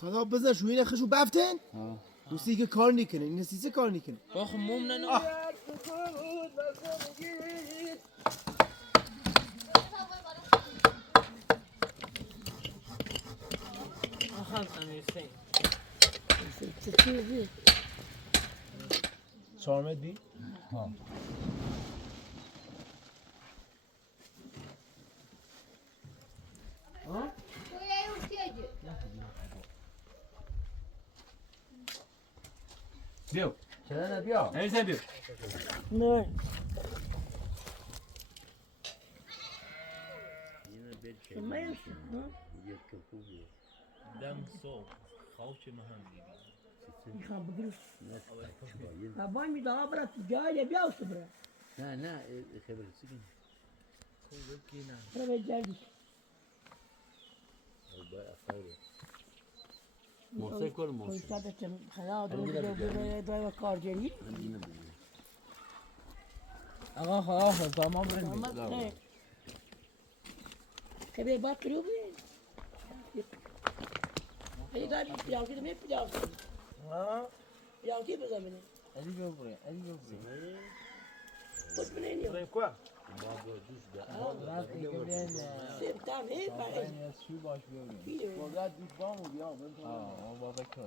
خدا بزن شو اینه خشو بفتن دوستی که کار نکنه این سیسه کار نکنه باخ موم نه چهارمت بی؟ ها بیو چرا نبیا؟ نمیزن بیو نه دم صبح خوش مهم میخوام بگیرم بابای میده برای تو جایی بیاوش برای نه خبر سیگن برای جایی موسیقی کل موسیقی کویستادتم خدا دو کار جنی آقا خدا تمام بریم کبیر بات کرو بی ایداری پیاوی دمی پیاوی پیاوی بزنی علی بیا بریم خوش بنینی بریم کوا؟ رفتی که بریم سیبتام هی برای چی باش بیا بریم بازد دوست بامو بیا بابا که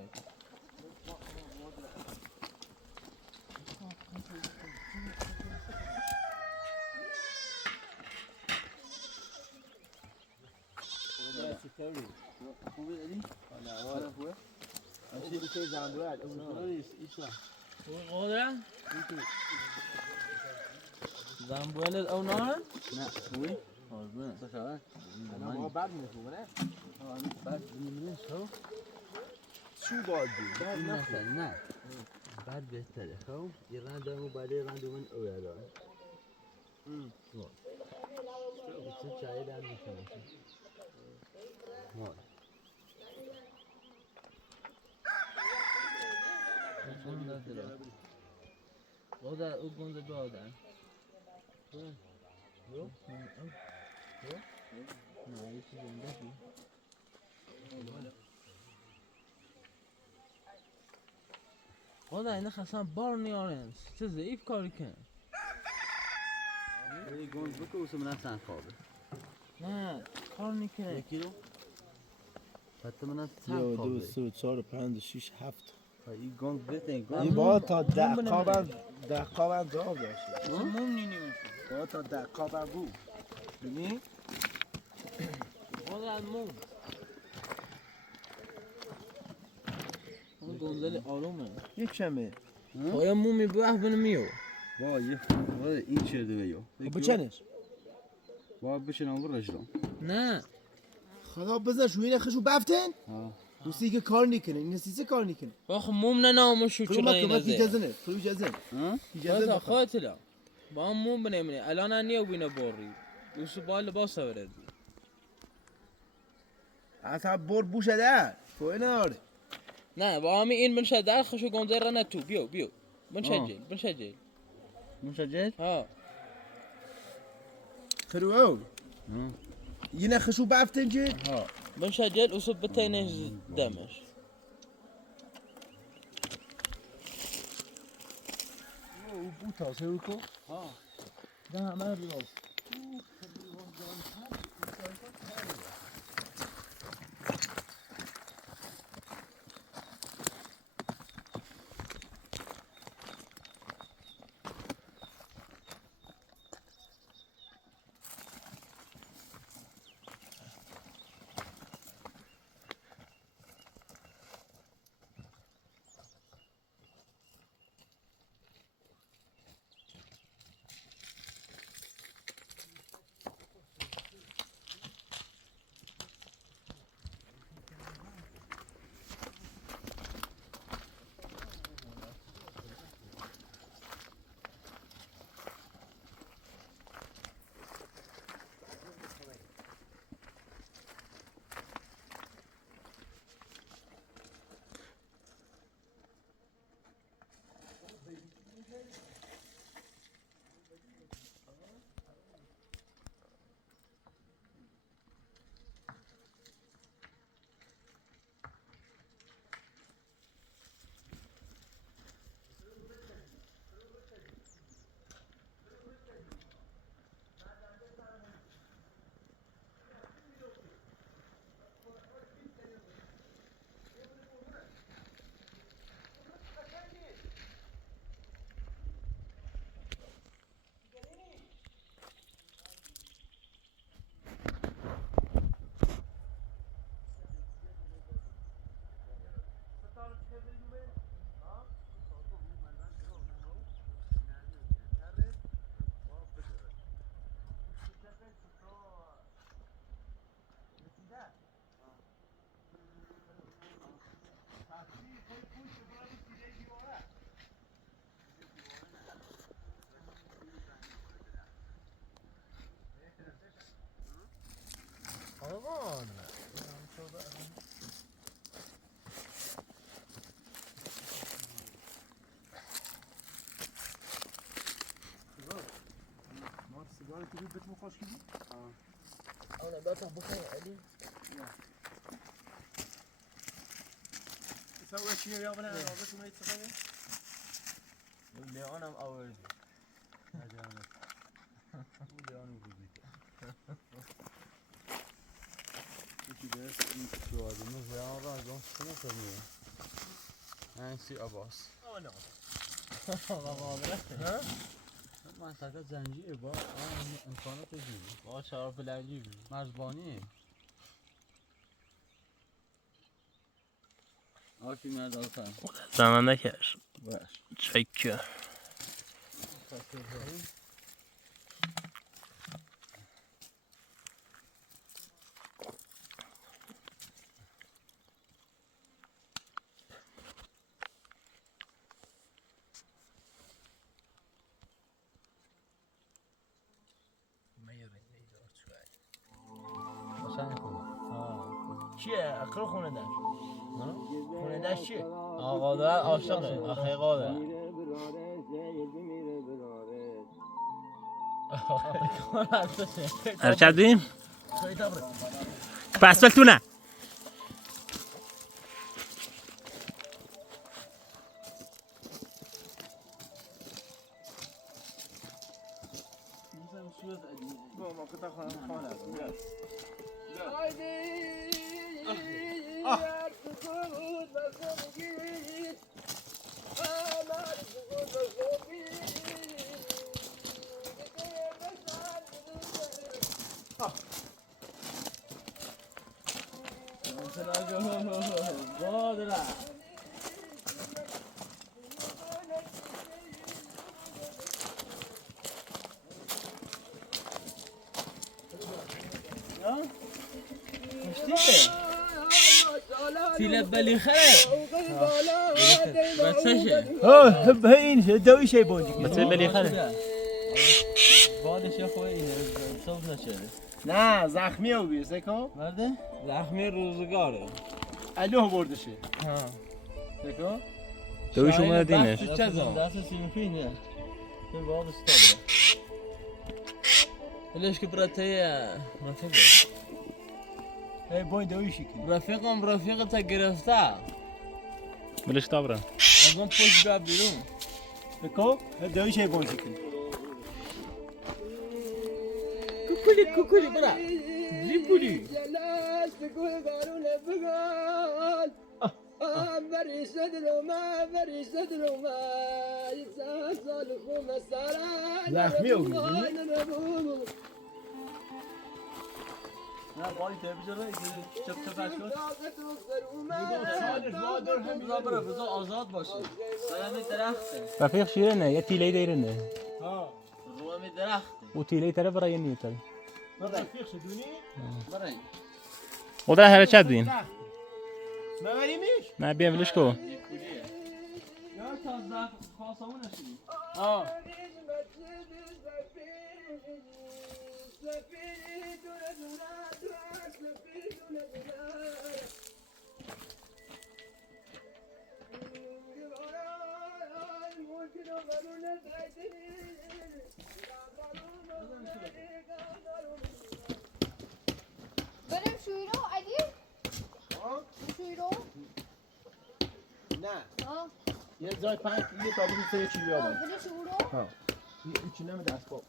خوبه علی؟ نه خوبه؟ همچی بشه زنبوره ایسا قدره؟ زنبوله او نه؟ نه خوبه؟ آره خوشحال؟ ما بعد میخوبه نه؟ بعد نیست خب؟ چو باید بود؟ این مثلا نه بعد بهتره خب؟ ایران دارم و بعد ایران دومن اوه دارم چه چایی دارم میکنم قدره او گنده بیادن نه یه چیز زنده بی قدره اینه خواستم بار نیارن چه ضعیف کاری کن یه گنز بکن و سمنه سن خوابه نه کار میکنه یکی رو؟ حتی من سن یه خوابه دو سه چهار پنج شیش هفت این گنز بهتره این باید تا دقیقا جواب داشته موم نینی میشه باید تا دقیقا بود ببین قدره موم اون گنزل آرومه یک کمه پایا مومی بوه بنمیو وای این چه دیگه خب بچنش وای بچنم برو رجلم نه خدا بزن شو اینه خشو بفتن دوستی که کار نکنه این سیسه کار نکنه باخ موم نه نامشو خلو چرا مکه مکی اجازه نه خلو اجازه خلاص خواهد لا با هم موم بنیمونه الان انیو بینه باری دوستو با لباس ورد اصلا بر بوشه در توی ناره نه با همین این بنشه در خشو گنده رنه تو بیو بنشجل مسجل؟ ها خلو او اینه خشو بفتن چه؟ ها بنشجل اصب بتینش دمش او بوتا سرو کو؟ نه من بیاس ما سیگار تو بیت مخاش کی؟ انا بقى بخير علي سوى شيء يا بنا بس ما يتفهم اللي انا اول هذا انا اللي انا بقول كده شو هذا مو زيارة زون شنو كمية انسي اباس انا ها ما انت زنجير با امکانات دیگه با شرف العجیب مرزبانی آفی مرد آخر زمان نکرد باش چکه چیه؟ اخر خونه داشت خونه داشت چیه؟ آقا دار عاشقه اخی قاده حرکت بیم پس تو نه ما كنت خانه تیله بلی خره بچهشه هب این دوی شی بودی بچه بلی خره بادش یه خواه اینه صبح نشده نه زخمی او بیه سکو مرده؟ زخمی روزگاره الو بردشه ها سکو دویش اومده دینش دست سیمفینه به باد استابره بلش که براته رفیقه ای بای دویشی کن رفیقم رفیقتا گرفته بلش تابره از اون پشت بیا بیرون سکو دوی شی بودی کن کوکولی برا جیبولی زخمی او بیه نه بایی تو بجره چپ چپش کن برا بذار آزاد باشه سلام درخته رفیق شیرینه یه تیله دیرنه رومی درخته او تیله تره برای نیه تره رفیق شدونی؟ برای او در حرکت بین مبریمش؟ نه بیا بلش کو یا تا خواستمون نشدیم بریم شویرو علی؟ شویرو؟ نه ها؟ یه جای پنج یه تا بگید سه چی بیابان بریم شویرو؟ ها این چی نمی دست با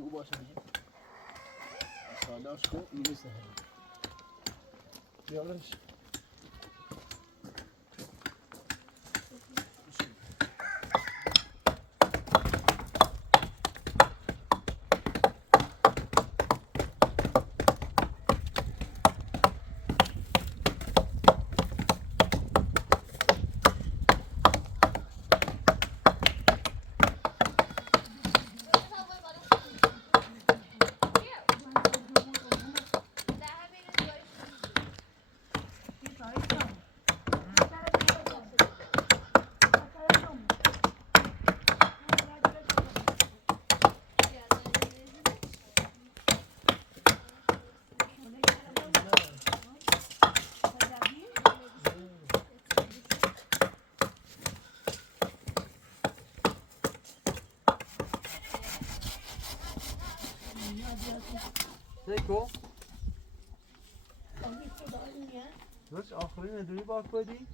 جو باشه بگید سالاش کن اینو سهل بیارش تکو آبی خدا اینه بس آخرین نداری باک بدی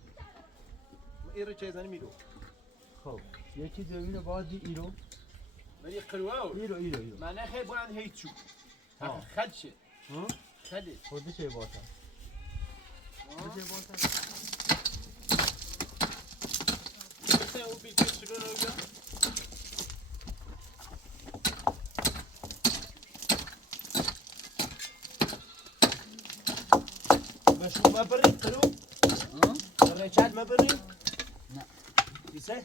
این رو چه زنی میرو خب یکی دوینو بازی ایرو ولی قلوه ایرو معنی خیلی بلند هیچ شو ها. خدشه ها خده خودی چه باتا چه باتا سه او بیت چگونه اونجا مشروب ما بري قلو الرجال ما بري لا. يسه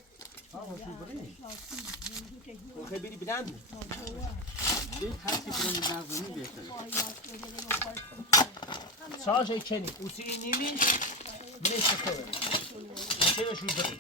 ها شو بري وخبيري بلند این هستی برم نغزنی بیشتر ساشه کنی اوسی نیمیش میشه کنه میشه شو بري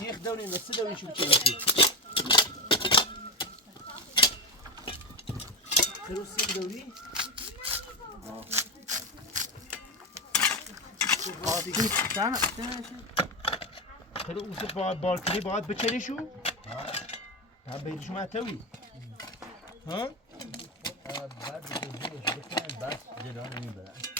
سيخ دوني نص دوني شو بتشوفي خلو سيخ دوني خلو اوسط بالکنی باید بچنی شو هم بیدی شما توی ها بعد بزرگش بکنن بس جلو نمیبرن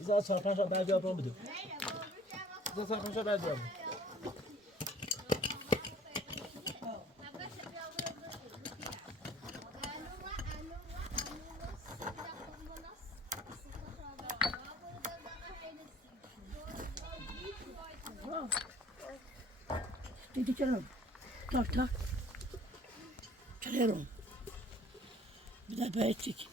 إذا صار 5 بعد جواب بدو إذا صار 5 بعد جواب دیدی چرا تا چرا رو بده باید چیکی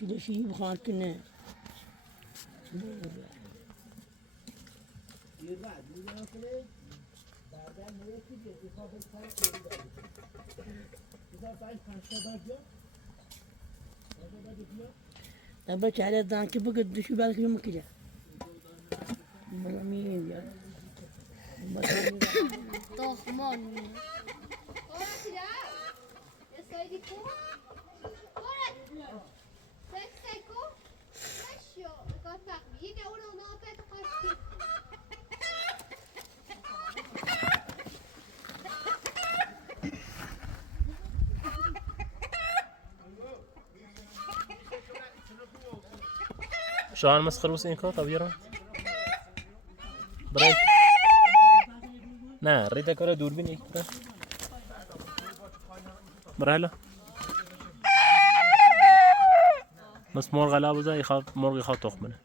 شده شیعی بخواهد که نه دبا چهره دان که بگد دشو بلکه مکیجه ملامین یا طهمان يا سيدي كوره سيكو ماشيو قطع يجي اقول له نقطه تقصي شان مسخر وسين كو طبيعي برای نه ریده کار دوربین یک برای لا بس مرغ لا بزن يخاف مرغ يخاف تخمنه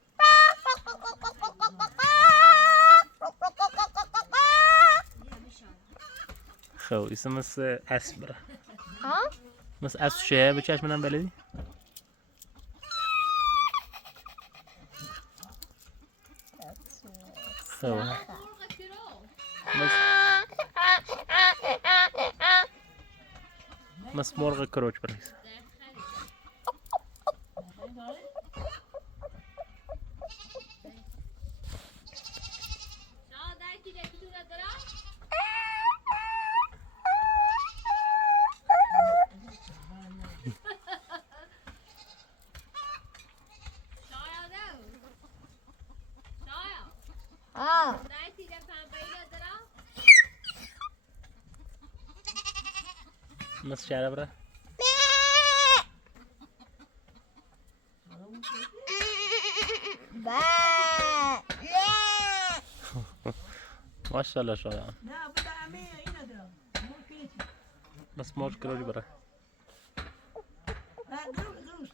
خو اسم اسبره ها بس اس شيء بچش منم بلدی خو بس مرغ کروچ برایس مثل شعره بره ماشاءالله شایان نه بده همه این ندارم ممکنه بس موج کروری بره گروش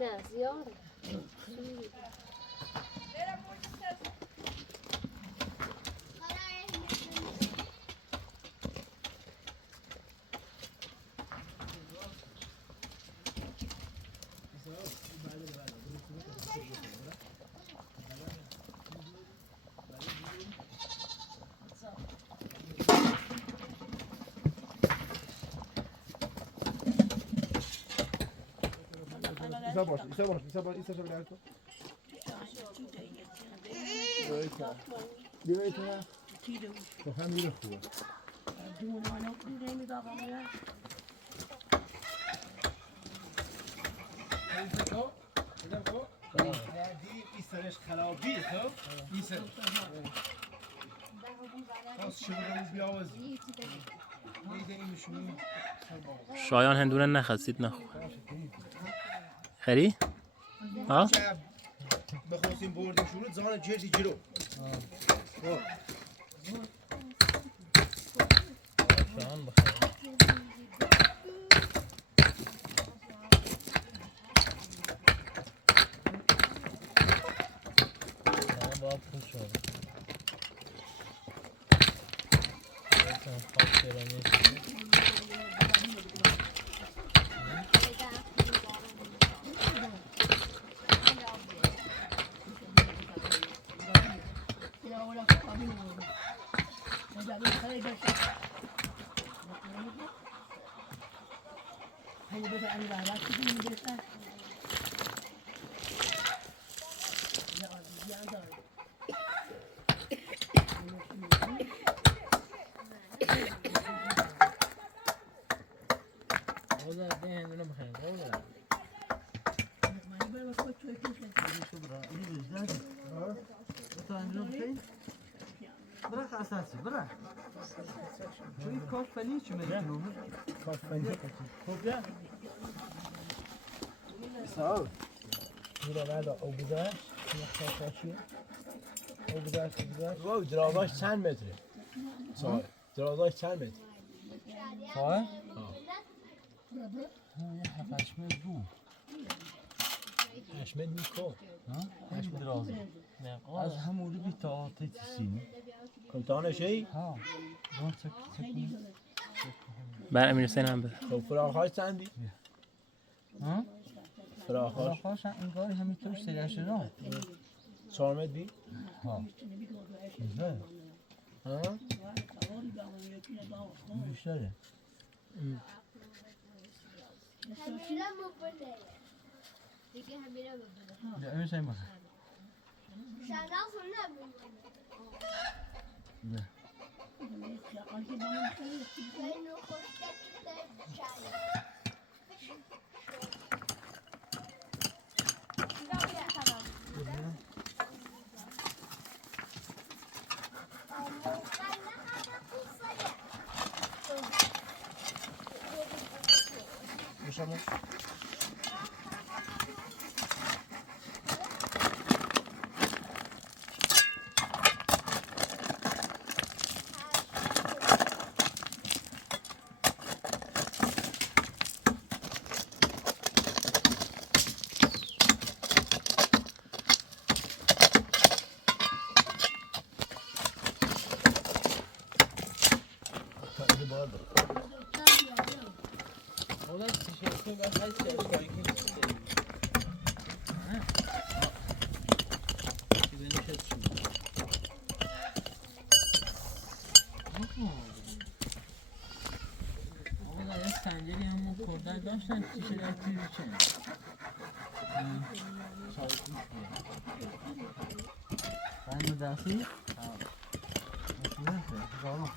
نه زیاده Issa şöyle yaptı. Direkt ya. تو هم میره خوبه. دی ایسرش خرابی تو ایسر. خاص شبیه بیاوزی. میده اینشونی. شایان هندونه نخستید نه خری؟ ها؟ بخواستیم بردیم شروع زمان جردی جلو. شایان بخیر شایان باید پول شد خواست ایرانی والله ده هندونه بخير والله Bırak asası bırak. Çünkü kafani içime خب یا سال میره بعد او گذاشت او گذاشت واو درازاش چند متره سال درازاش چند متر Kafaya? Hafaşme bu. 8 متر میکو Ha? Haş mı razı? Az hamuru bir taatı çizsin. کمتانه شی Ha. Ben çek. بر امیر حسین هم بده خب فراخاش چندی Ha? فراخاش Hafaş enگاری همین توش سریعش نه. 4 متر بی Ha. Güzel. ها Müşteri. همیشه مبله دیگه همیشه مبله Ya öyle şey mi? شنا خونه Ne? اینو خوشگل شده میشم خودش تیشرت بس هست اشکایی که چیزی نشد شما آقا یه سنجری همون کردن داشتن تیشرت از تیزی چه چای توش Ben dersi? Tamam.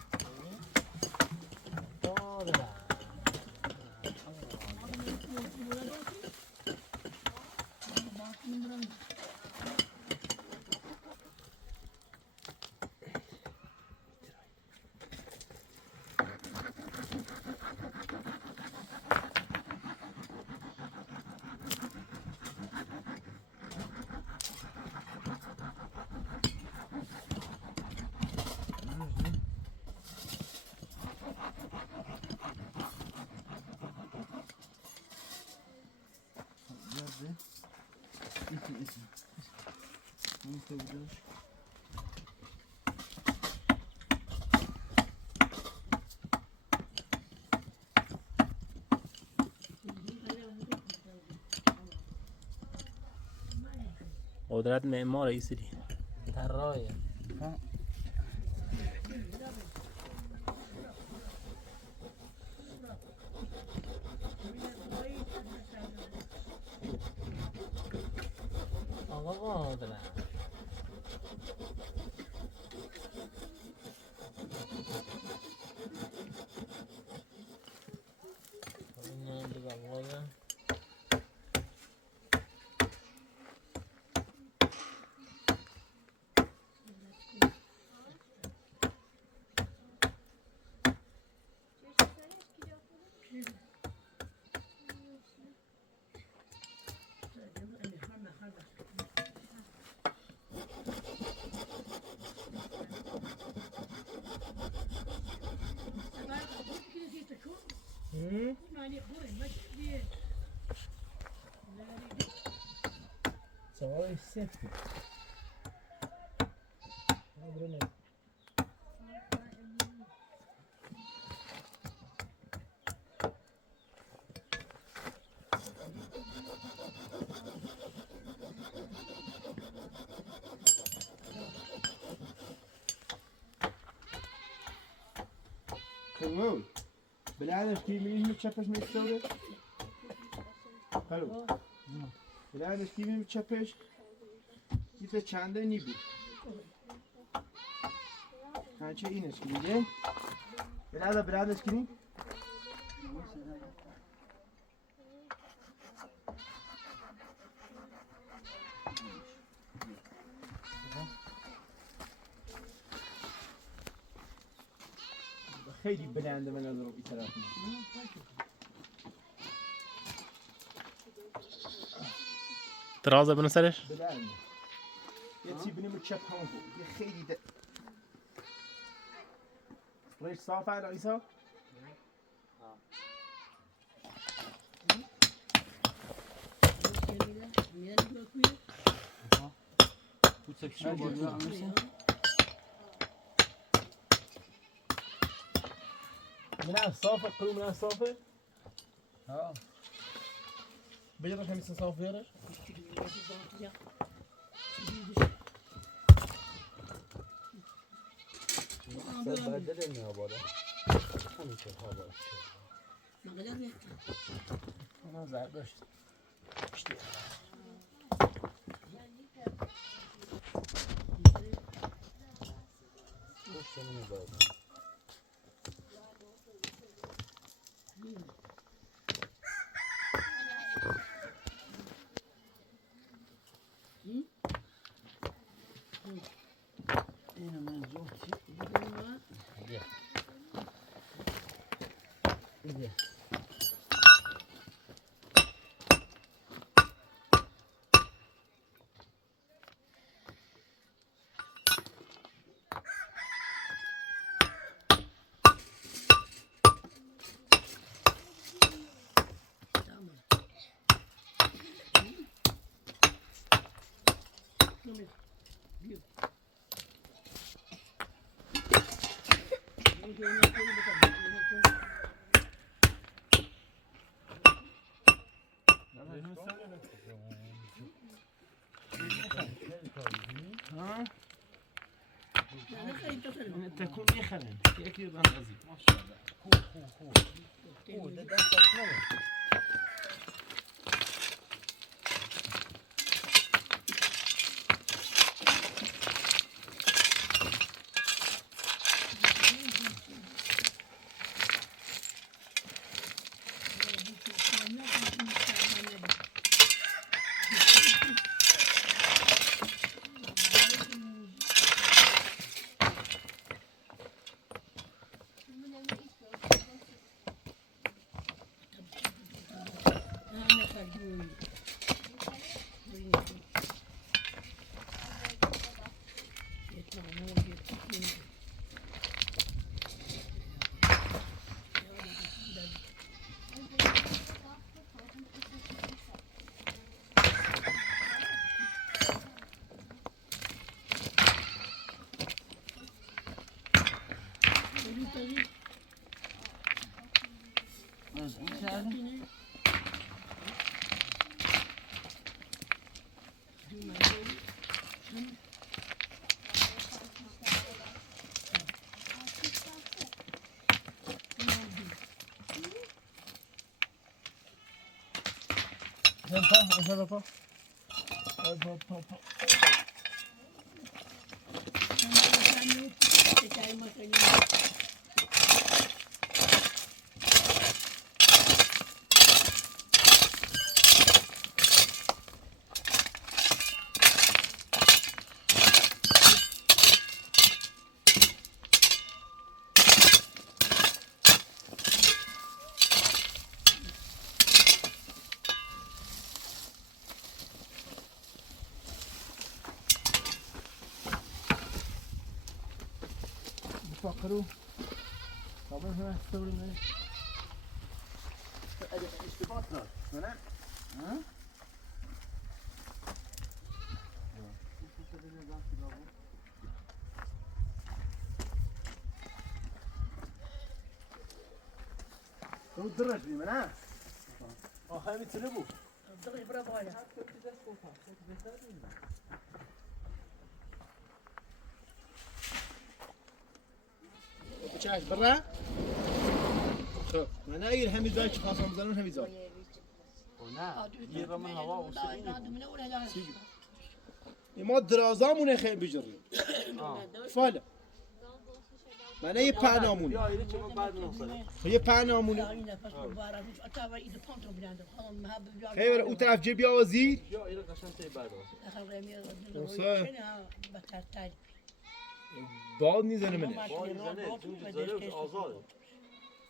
قدرت معمار ایسری طراحه آقا قادرم این دیگه آقا سوای سفت Hallo, بالعادة كيف من متشبش من الثورة؟ hallo. بالعادة كيف من متشبش؟ كيف چنده نیبی؟ kancha اینش کلیده؟ بالعادة کنی؟ خیلی بلنده من از رو این طرف درازه بنو سرش بلنده یه چی بنیم چپ همون بود یه خیلی ریش صافه الان ایسا؟ من صافه قلو من صافه؟ ها بجرش هميسن صافه يرش؟ بدل نه بالا همیشه ها بالا انا زرد داشت اینو من زوتی بیا ها نه خیلی تو سر من تکون میخرن یکی رو بندازی ماشاءالله خوب ده دستش نمه فقروا طبعا هنا استوري من اشتباط هنا ها تو درج بي منها خايم تلبو دغري برافو عليك بچاش برا خب من اگر همین جایی که خواستم بزنم همین جا نه یه رمه هوا وسیلی ما درازامونه خیلی بجریم فاله من یه پهنامونه یا اینه چه بعد نوصله یه پهنامونه خیلی او طرف جبی آوازی یا اینه قشنگ تی بعد باد میزنه منه وای زنه تو زره آزاده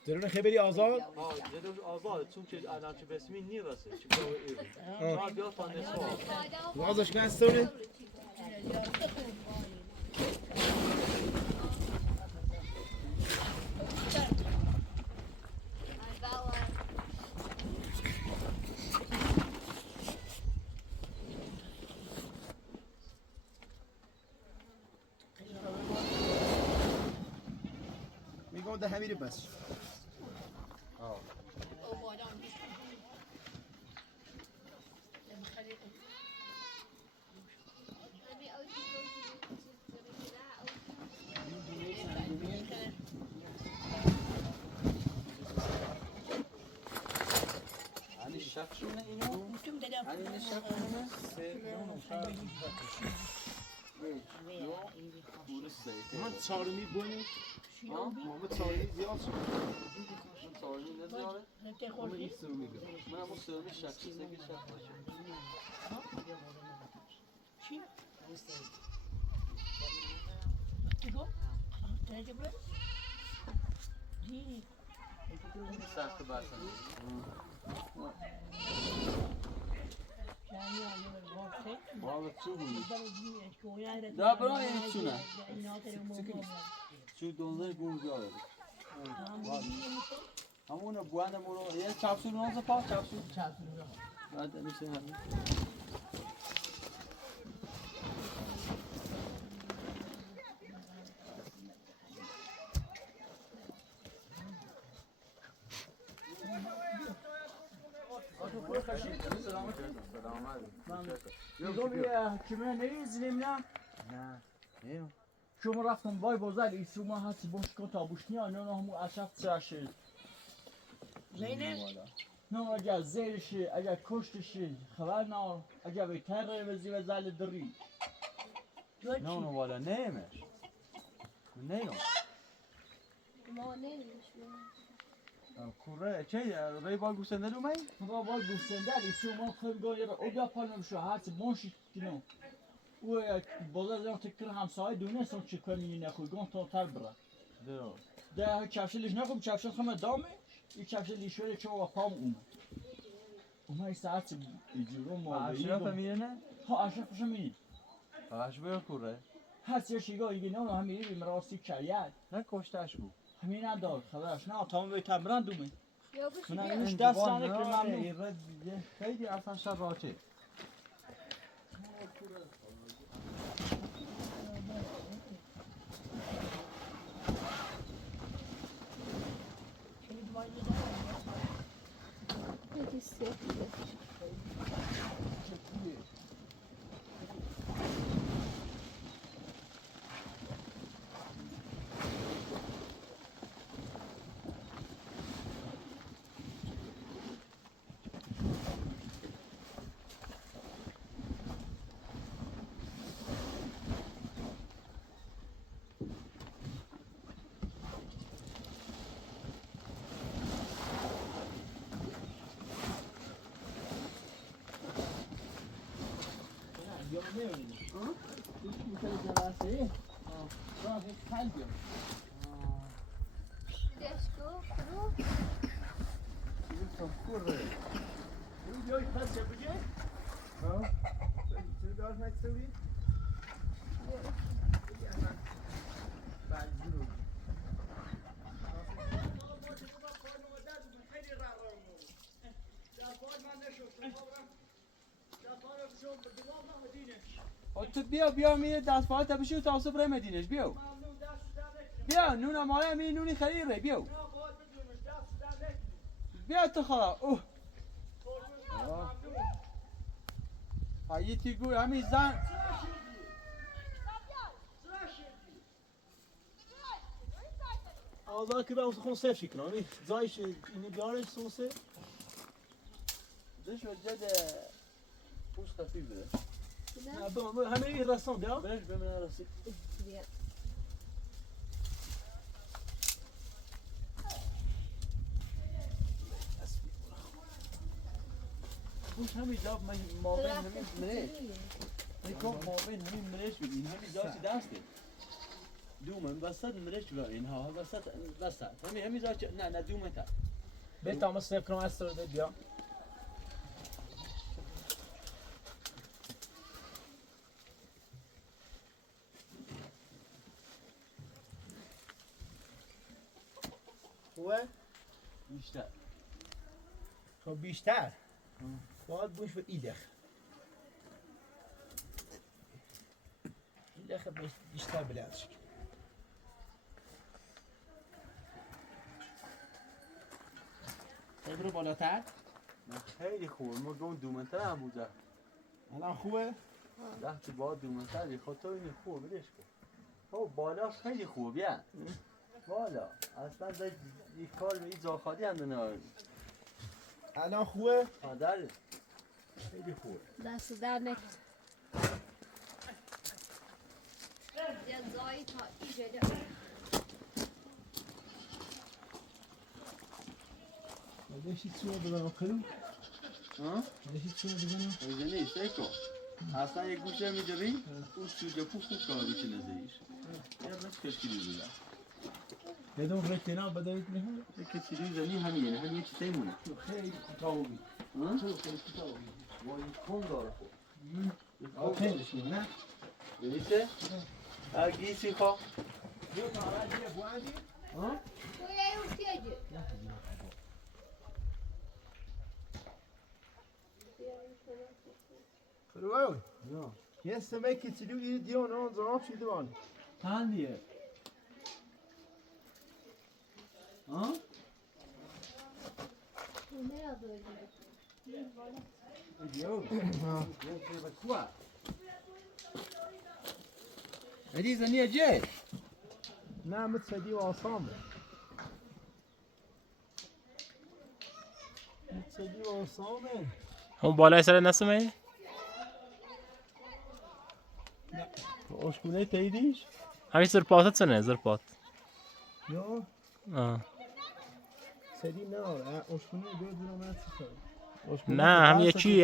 درون خیلی آزاد ها زره آزاده چون که الان چه بسمی نیرسه چه گوه ایرو شاید بیا تا نصفه وازش که هستونه میگم ده همین بس یعنی شخصونه اینو یعنی شخصونه من چهارمی بونه محمد چهارمی زیاد شد من سواری نزیاره من این سومی گرم من همون سومی شخصی سگی شخص باشه سخت برسن بالا چو بودی دا برای این چونه چو دونزه گون بیاره همونه بوانمونو یه چاپسول نوزه پا چاپسول بعد میشه همین میگم یه کیمه نیز نمیدونم نه شما رفتم وای بازار ایسو ما هستی بوش کن تا بوشنیا نه همو اشرف سرشه زینش نه اگر زیرشه اگر کشتشه خبر نه اگر بهتر وزی و زل دری نه والا نیمش نیم ما نمیشیم کوره چه روی بال گوسنده رو می؟ ما وای گوسنده ایسو ما خیلی گویی رو اوگا پانم شو هستی بونشی کنم او بازار زیان تکر همسایه دونه سون چی کنی نخوی گون تا تر برا درست ده کفشلیش نخوب کفشل خمه دامه این کفشلیش شده چه و پام اومه اومه این ساعت ایجورو ما اشرف میره نه؟ ها اشرفش میری فقط بیا کوره هست یه شیگاه ایگه نه همیری بیم راستی کریت نه کشتش بود همین ندار خبرش نه تا به تمرن دومه یا بشی من بیا همیش دست رانه که ممنون ایراد خیلی اصلا شب راچه خیلی سفیده دشکو کرو بیای پس بگه ها چه دار نکسوی بعد زیرو تو بیا میره دست پاهات بشی تا سفره مدینش بیا نون ماله می نونی خریره بیا تو خلا اوه هایی تیگوی همین زن آزار که به خون سف شکنانی زایش اینی بیارش سوسه دش وجد پوش خفیف بده نه همه این رسان ده برش بمونه رسید بیا پوش همین جاب من مابین همین مرش نیکم مابین همین مرش بگین همین جاسی دسته دومن وسط مرش بگین اینها وسط همین جا نه دومن تا بیت اما سف کنم از سر بیا خوبه؟ بیشتر خب بیشتر باید بوش به ایدخ ایدخ بیشتر بلند شد برو بالاتر خیلی خوبه ما گم دومنتر هم بوده الان خوبه؟ وقتی با دومنتر بیخواد تو اینی خوبه بدش کن او بالا خیلی خوبه بیا بالا اصلا در یک کار به این زاخادی هم دنه الان خوبه؟ آدره خیلی خوبه دست در نکن یا زایی تا ایجاده داشتی چوه بزنم خلو؟ ها؟ داشتی چوه بزنم؟ اینجا نیست ای کن اصلا یک گوشه میداری اون سوجه خوب کار بیچه نزدیش یا بس کشکی دیزولا بدون رتنا بدایت میخوام؟ یک چیزی زنی همینه همین چیزی مونه خیلی کوتاهی ها؟ خیلی کوتاهی وای کن داره خوب خیلیش نه؟ نیسته؟ گیسی خواه دو تا عادیه بوادی؟ ها؟ توی اون تیجه خلوه نه یه سمه که تلو یه دیون اون زراب شده بان تندیه ها؟ نه دویده دیو؟ دیو بکوه هذه زنية جاي نه متصدی و آسامه متصدی و آسامه اون بالای سر نسمه؟ آشکونه تاییدیش؟ همیش زرپاتت سنه زرپات یا آه. سدی نه آشکونه دو من چی نه هم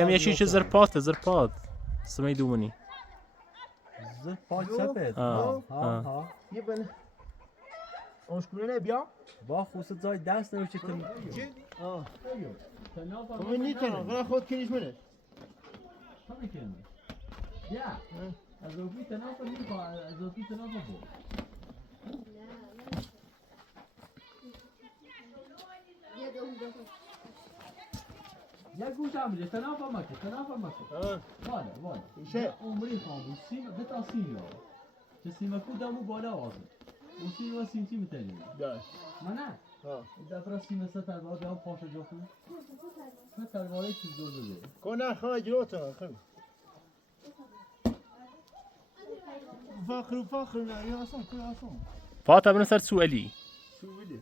یه چی زرپات سمه دومنی زر پاک سپید آه. ها یه بله آشکونه نه بیا با خصوص زای دست نمیشه که آه تنافر من نیتونم غیر خود کنیش منه همه کنه بیا از اوکی تنافر نیکو از اوکی تنافر بود یه دوم یک گوش هم بجه تنافر مکه والا ایشه عمری خاموش سیم بتا سیم یا چه سیم کو دامو بالا آزه اون سیم و سیم چی میتونی داشت منه دفعه سیم سه تلوار به هم پاشو جفتو سه تلواره چیز دو داده کنه خواه جلوتون خیلی فخر نه یا آسان کل آسان فاتا بنا سر سؤالي شو بدي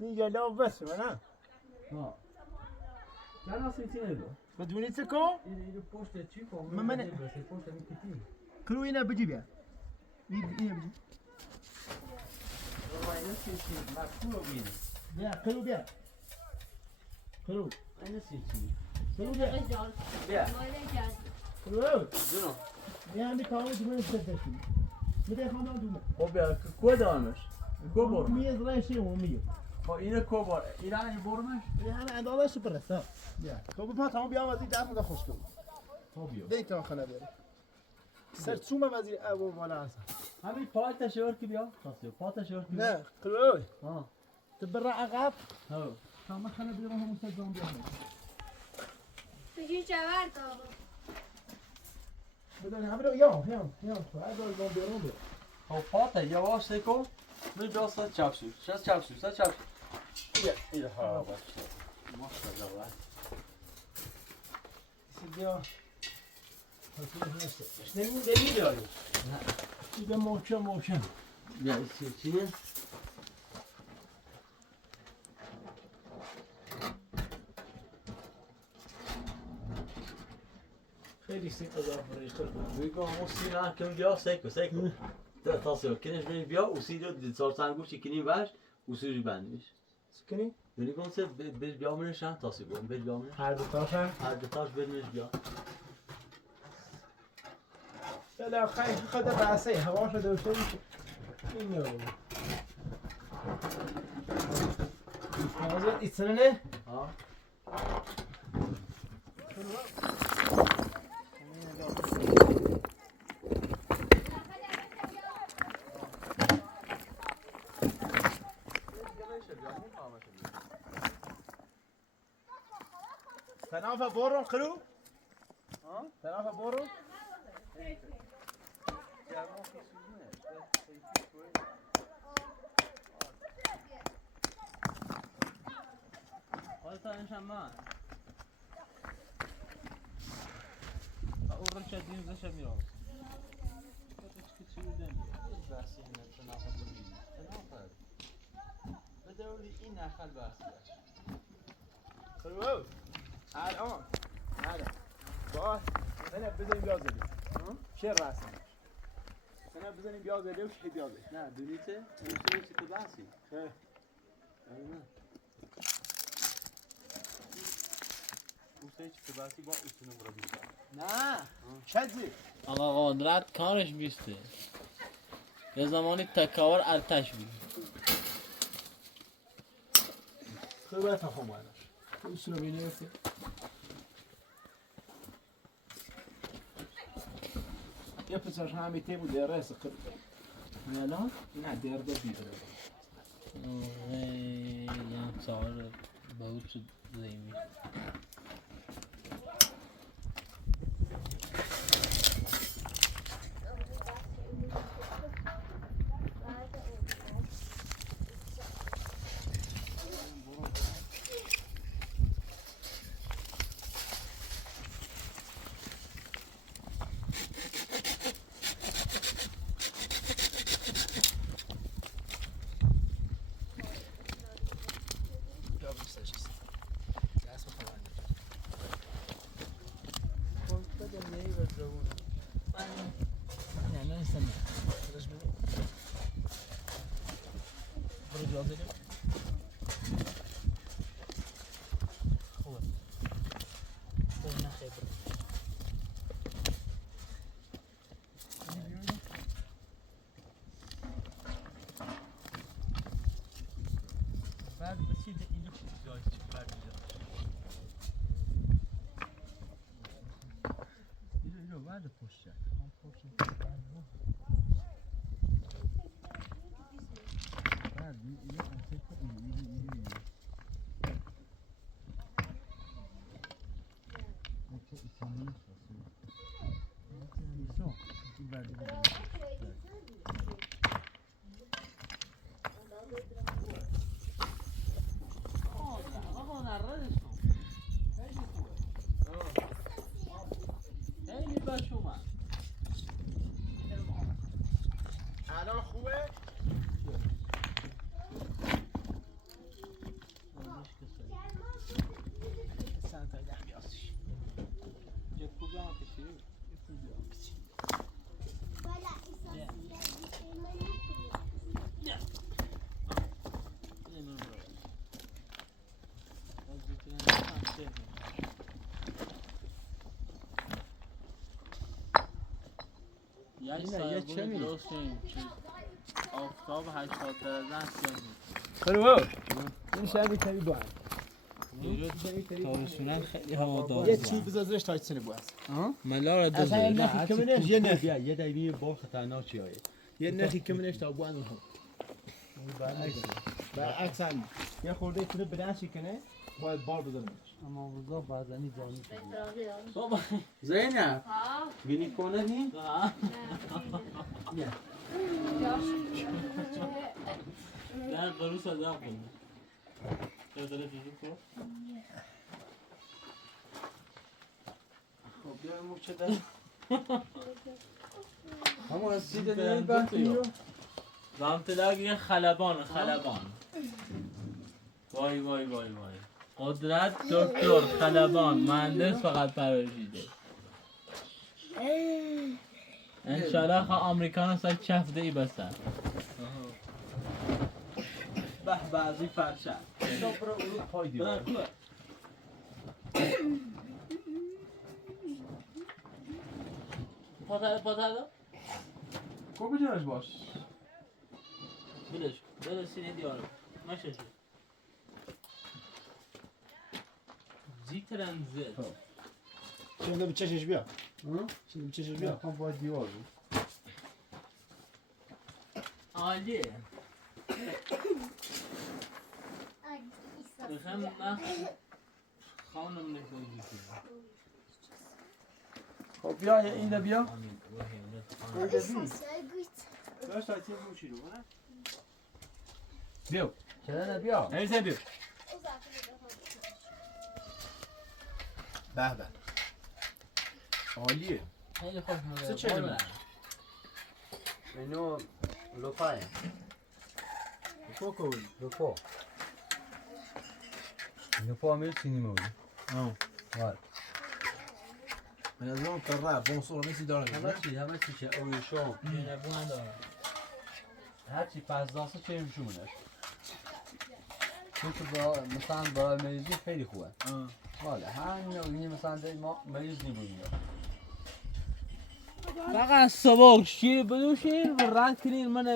سنجا لو بس انا ها جانا سیتی نگو بدونی چکو اینو پشت چی کنم من پشت میکتی کلو اینا بجی بیا اینا بجی اینو سیتی مکتوب بین بیا کلو بیا کلو اینو سیتی کلو بیا بیا کلو جونو بیا می کامو دومن استدشی میده خواهم دومن خب بیا کو دارمش کو برم میز راشی و میو خب اینو کو بار ایرانی برمش يعني عند الله شو برسا يا كوب باتهم بيوم ازي دافع ده خوشكم خب بیا ديت خلا بيري سر شو ما ازي ابو ولا اسا همین پای تشور کی بیا خاصی پای تشور کی لا كلوي ها تبرع عقاب ها شما خلا بیا هم مستجون بیا بگیر چهار تا بدنا نعملوا يوم هذا اللي بيرون خب پاته یواش سیکو می جا سر چپسو یا ها باشه ماشاءالله سيديا شنو دليل يا إذا موشن بیا چیه خیلی سیت اضافه ریختر بگو همون سینا کم بیا سیکو تاسو کنیش بینی بیا و سیدو دیزار سنگوشی کنی باش و سیری بندیش سکنی یعنی کنسه بیش بیا منش هم تاسو گم بیش بیا منش هر دو تاشا هر دو تاش برنش بیا لا خايف خد بعسي هواش دوشة إنه هذا إتسنة ها تنافى بورو خلو ها تنافى بورو حالتا انشان من اون رو چدیم زشه میرم چی بودن بحثی اینه تنافر بودیم تنافر بدولی این نخل بحثی خلو الان هذا باش أنا بزني بيازلي شير راسي أنا بزني بيازلي وش حد بيازلي نه دونیته اون چی تو بحثی إيه اون چی تو بحثی با اون رو بیشتر نه شدی اما قدرت کارش بیسته یه زمانی تکاور ارتش بود خلو بس أخو مالش شو بيني بس يا بس هامي تيبو دراسة قد الان نه در دو بیدره یک سوال بود شد زیمی اجازه ده خوبه خوبه نه خیلی بعد بسید اینجا جای چی بعد اینجا بعد پشت شد بعد اینجا کنسیت اینجا الان خوبه؟ یک سایه درست این آفتاب 80 درجه است خلوه این شبی کمی باید تابستونن خیلی هوادار یه چی بذار زیرش تا سنه بود ملار اصلا دوزه یه نخی کمینش یه نخی یه دیوی بار خطرناک چی آید یه نخی کمینش تا بوان هم برعکس هم یه خورده کنه بدن چی کنه باید بار بذارمش اما روزا بعدنی جانی بابا زینب بینی کنه نی؟ در قروس از هم کنه داره دیگه کن خب بیا امو چه در همون از چی دنیای بحثی رو رامتلاگ یه خلبان وای قدرت دکتر خلبان مهندس فقط پرورشیده انشالله خواه آمریکان سای چفته ای بسر به بعضی فرشه برو اون پای دیوار پاتر کو بجنش باش بلش سینه دیارم مشه زیترن زد شنده به چشش بیا شنده به چشش بیا خب باید دیوار بود عالیه بخم من خانم نکنی خب بیا اینو بیا داشت تا تیم موچی رو نه؟ بیا چرا نبیا؟ نمیزن بیا به به عالیه خیلی خوش سه مزه چه اینو لپایه کوکوی لپا لپا میل چینی مولی وار من از اون کرده بونسور میسی داره همه چی چه اوی شام نبوان دارم هرچی پس داسته چه میشونش چون که مثلا برای مریضی خیلی خوبه حالا همین نوعی مثلا ما مریض نیبونیم فقط صبح شیر بدوشین و رد کنین من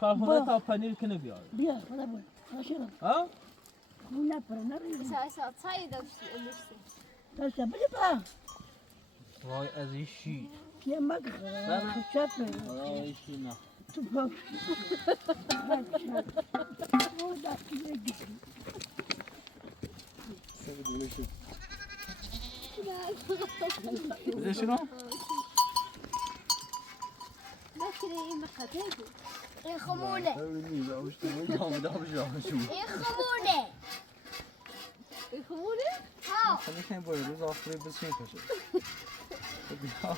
کارخونه تا پنیر کنه بیار بیا خدا بود خدا ها؟ اون نپره نبید سایه داشتی امشتی داشته بده با وای از این شیر یه مگه چپ میده وای شیر نه تو پاک او دستی بگی بده شنو؟ نکنه این بخطه بود این خمونه این خمونه ها خیلی کنیم باید روز آخری بسیم کشه بیا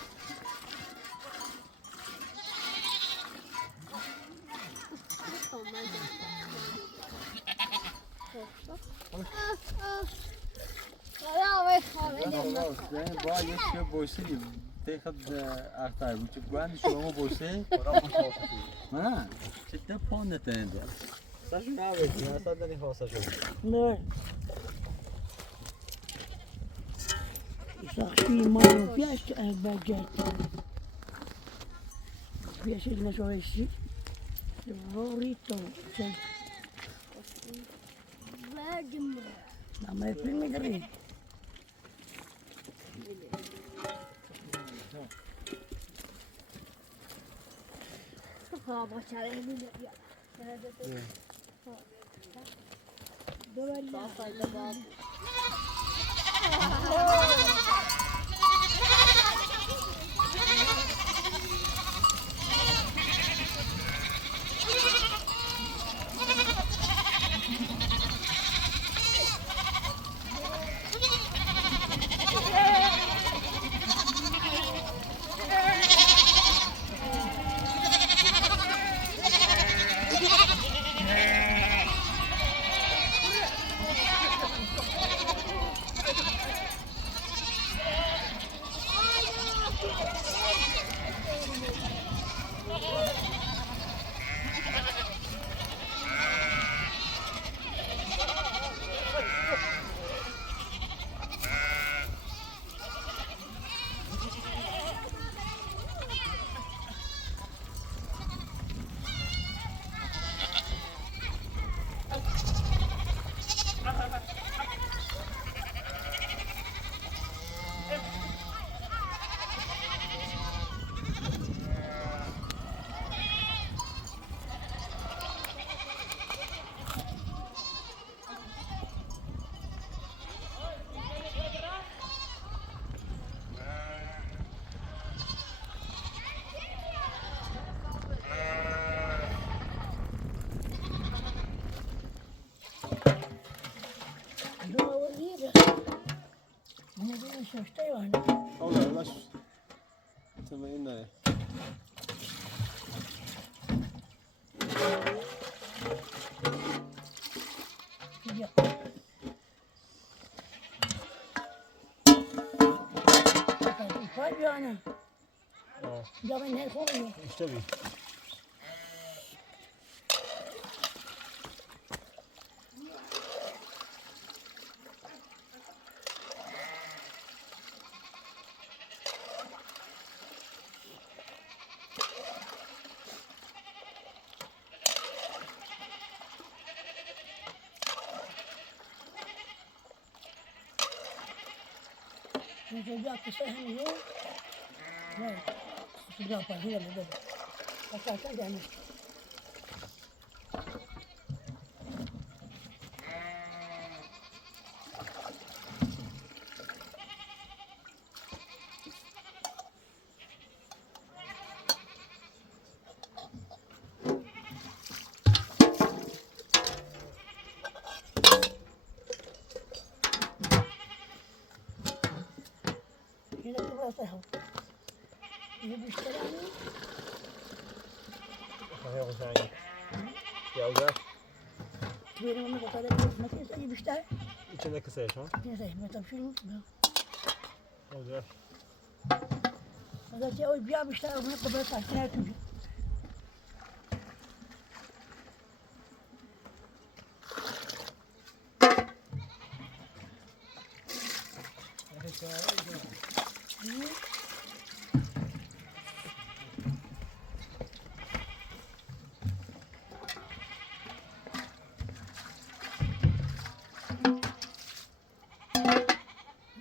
با یه بوسی تاخد اختار بود چه گوند شما بوسی نه چه پوند تنده خواستشو نبودی اصلا داری خواستشو نه ساختی ما فیش بجت فیش المشورشی روریتو چه ما فیلم می‌داری خواب چاره می‌دی والله لاش تمام نه Fabiana. Ja, men här kommer ju. işte bir. Nilikuja kusema hiyo. Sijua kwa hiyo ndio. Sasa gani? Yine de burası hava. Yine bir şey var mı? Hayır o zaman. Ya gel. Benim onu da kadar mesela iyi bir şey. İçinde kısa yaşam. Neyse, ben tam şunu unutmuyorum. Olacak. Zaten o bir şey onu kadar sakin ettim.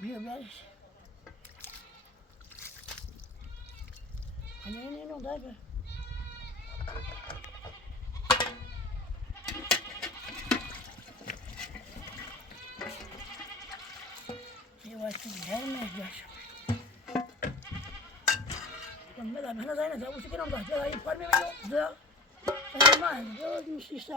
Biraz. Ne oldu abi? Yavaşça gelmez yaş. Ben de zaten bu çıkıyorum da. Ya yapar mı yok da. Ama gördüm siz